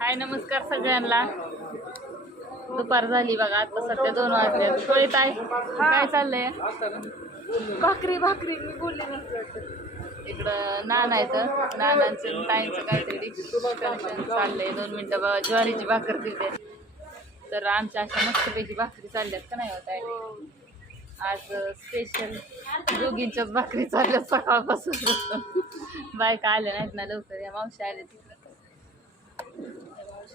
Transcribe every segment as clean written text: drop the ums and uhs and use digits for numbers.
हाय नमस्कार सगळ्यांना. दुपार झाली बघा, आता सध्या 2 वाजले. कळत आहे काय चाललंय? भाकरी भाकरी मी बोलले नसलं. इकडं नानायचं नानांचं ताईंचं काहीतरी डिस्कशन चाललंय. 2 मिनिटं ज्वारीची भाकर दिली तर आमच्या अशा मस्तपैकी भाकरी चालल्यात का नाही होत आहे. आज स्पेशल दोघींच्याच भाकरी चालल्यात सकाळपासून. बायका आल्या नाहीत ना लवकर. या मावशी आले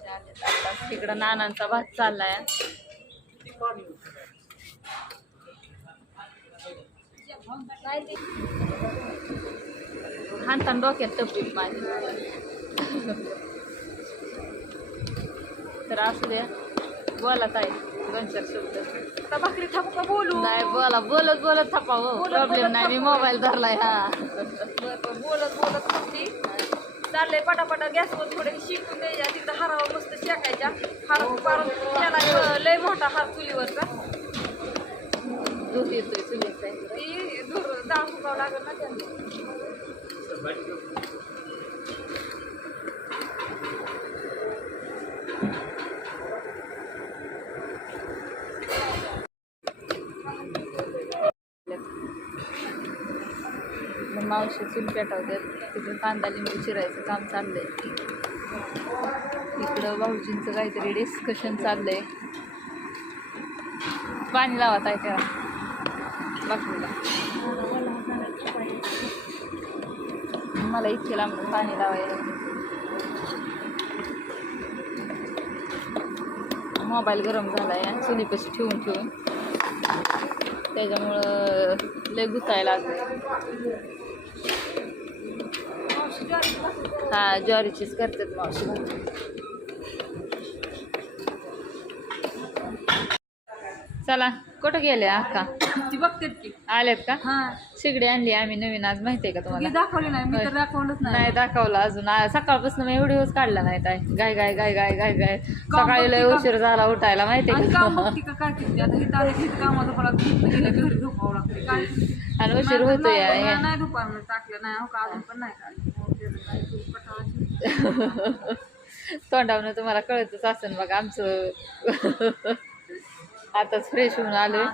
आता तिकडं नानांचा भात चाललाय. हातान डोक्यात टपलीत माझी. तर असू द्या, बोला ताई 2-4 शब्द. आता भाकरी थापू का बोलू? नाही बोला, बोलत बोलत थापा हो, प्रॉब्लेम नाही. मी मोबाईल धरलाय. हा बोलत बोलत थापती. चाललंय पटापटा गॅसवर थोडे शिकून द्यायच्या. तिकडं हरावा मस्त शेकायच्या. हार पारून त्याला लय मोठा हार चुलीवरचा. दूध येतोय चुलीचा. ती दूर डाळ फुकावं लागेल ना त्यांना. मावशी चूल पेटवतात. तिकडं कांदा लिंबू चिरायचं काम चाललंय. इकडं भाऊजींचं काहीतरी डिस्कशन चाललंय. पाणी लावत आहे का बाकरीला? मला इतके लांब पाणी लावायला. मोबाईल गरम झालाय चुलीपाशी ठेवून ठेवून, त्याच्यामुळं लय गुतायला लागलं. हा ज्वारीचीच करतात मावशी. चला कुठं गेले अक्का? ती बघतेत की आल्यात का? हा शिगडी आणली आम्ही नवीन आज, माहितीये का तुम्हाला? दाखवली नाही मी तर दाखवलंच नाही दाखवलं अजून. सकाळपासून मी व्हिडिओच काढला नाही. काय गाय गाय गाय गाय गाय गाय सकाळी लय उशीर झाला उठायला, माहितीये का? काय किती आता हिथं आले की कामाचं मला घरी झोपावं लागते. काय आणि उशीर होतोय. नाही दुपार टाकलं नाही हो का अजून पण नाही तोंडावनं तुम्हाला कळतच असेल बघा आमचं. आताच फ्रेश होऊन आलोय.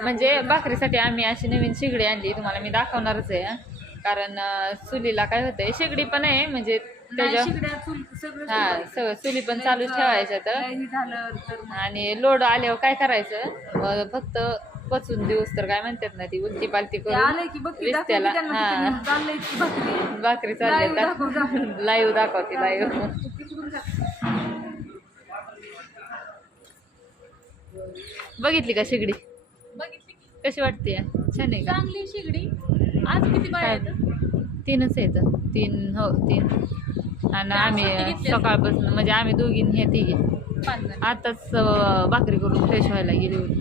म्हणजे भाकरीसाठी आम्ही अशी नवीन शिगडी आणली. तुम्हाला मी दाखवणारच आहे, कारण चुलीला काय होतंय शेगडी पण आहे म्हणजे त्याच्या सगळं चुली पण चालू ठेवायच्या. तर आणि लोड आल्यावर काय करायचं, फक्त पचून दिवस तर काय म्हणतात ना, ती उलटी पालती करून विस्त्याला. हा भाकरी चालली. लाईव्ह दाखवते लाईव्ह. बघितली का शिगडी? बघितली कशी वाटते? छान आहे का? चांगली शिगडी. आज किती बाया आहेत? 3च आहेत. 3 हो 3. आणि आम्ही सकाळपासून म्हणजे आम्ही दोघी हे तिघी आताच भाकरी करून फ्रेश व्हायला गेली होती.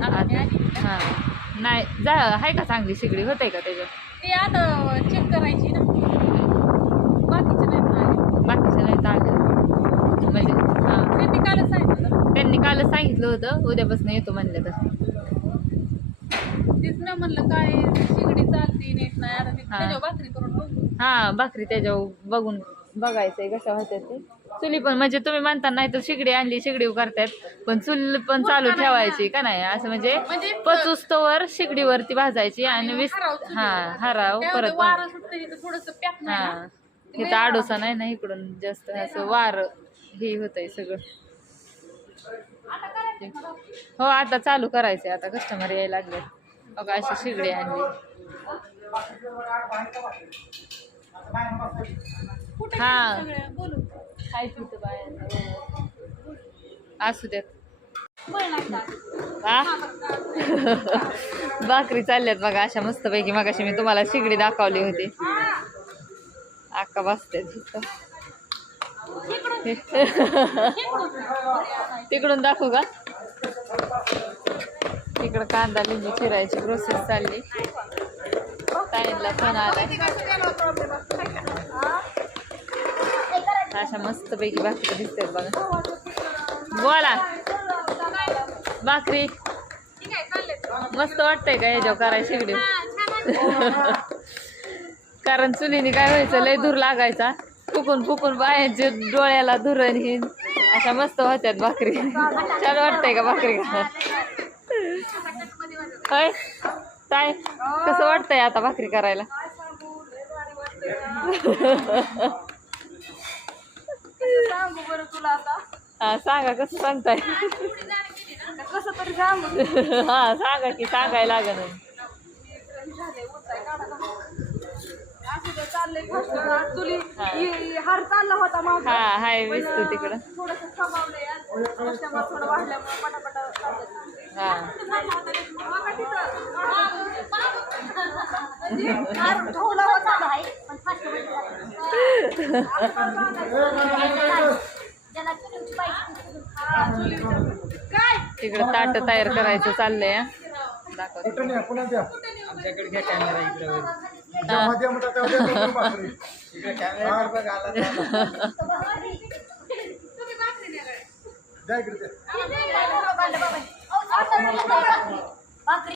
हा नाही जा आहे का चांगली शिगडी? होते का त्याच्यात? ते आता चेक करायची ना. बाकीचं नाही आलं म्हणजे. हा त्यांनी कालच सांगितलं होतं उद्यापासून येतो म्हणलं. तर तेच ना म्हणलं काय शिगडी चालती नेट नाही. आता त्याच्यावर भाकरी करून बघू. हा भाकरी त्याच्यावर बघून बघायचंय कशा होत्या ते. चुली पण म्हणजे तुम्ही म्हणता नाही तर शिगडी आणली शिगडी करतात, पण चूल पण चालू ठेवायची का नाही असं म्हणजे पचुस्तवर शिगडीवरती भाजायची आणि हराव परत. हा इथं आडोसा नाही ना इकडून जास्त असं वार हे होतंय सगळं. हो आता चालू करायचंय. आता कस्टमर यायला लागले बघा. अशी शिगडी आणली. हा काय तिथं बाय असू द्यात. भाकरी चालल्यात बघा अशा मस्तपैकी. मगाशी मी तुम्हाला शिगडी दाखवली होती. अक्का बसते तिकडून दाखवू का? तिकडं कांदा लिंबू चिरायची प्रोसेस चालली. ताईंला फोन आलाय. अशा मस्तपैकी भाकरी दिसतात बघा. बोला भाकरी मस्त वाटतंय का याच्यावर करायची शिगडी? कारण चुलीने काय व्हायचं लय धूर लागायचा फुकून फुकून बायांच्या डोळ्याला धुरण ही अशा मस्त होत्यात भाकरी छान वाटतंय का भाकरी खायला होय काय कसं वाटतंय आता भाकरी करायला सांगू बरं तुला आता हा सांगा कसं सांगताय कसं तरी सांगू हा सांगा की सांगायला लागेल असं ते चाललंय फर्स्ट चुली हार चालला होता माझा हा हाय दिसतो तिकडं थोडंसं थांबवलंय कस्टमर थोडं वाढल्यामुळे पटापटा हा ठेवला होता तिकडं ताट तयार करायचं चाललंय हा. दाखवते आमच्याकडे घ्या कॅमेरा इकडे इकडे कॅमेरा बघा आला